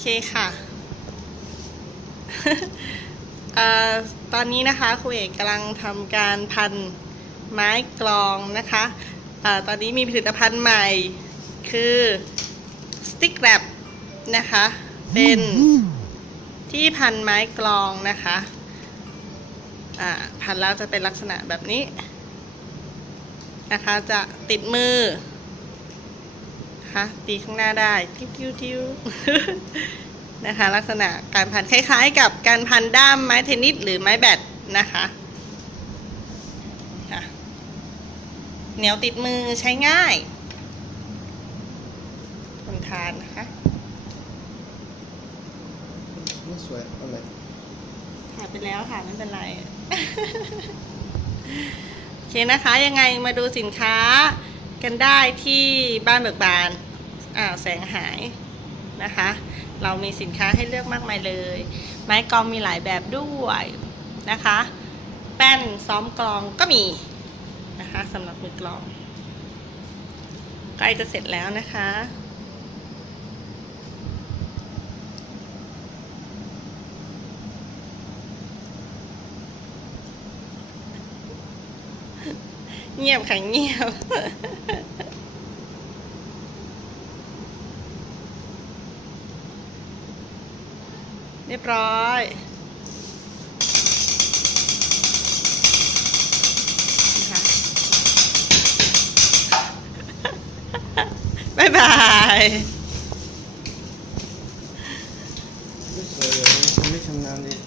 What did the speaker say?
เคค่ะออตอนนี้นะคะครูเอกกำลังทำการพันไม้กลองนะคะออตอนนี้มีผลิตภัณฑ์ใหม่คือสติ๊กแรปนะคะ เป็นที่พันไม้กลองนะคะพันแล้วจะเป็นลักษณะแบบนี้นะคะ จะติดมือ นะคะ ตีข้างหน้าได้ติ้วติ้วติ้วนะคะ ลักษณะการพันคล้าย ๆ กับการพันด้ามไม้เทนนิสหรือไม้แบดนะคะค่ะเหนียวติดมือใช้ง่ายทนทานนะคะไม่สวยอะไรถ่ายไปแล้วค่ะไม่เป็นไร โอเคนะคะ ยังไงมาดูสินค้า กันได้ที่บ้านเบิกบานอ่าวแสงหายนะคะ เรามีสินค้าให้เลือกมากมายเลย ไม้กองมีหลายแบบด้วยนะคะ แป้นซ้อมกลองก็มีนะคะสำหรับมือกลองใกล้จะเสร็จแล้วนะคะ เงียบค่ะเงียบ เรียบร้อยบายบายไม่เคยไม่ชำนาญดี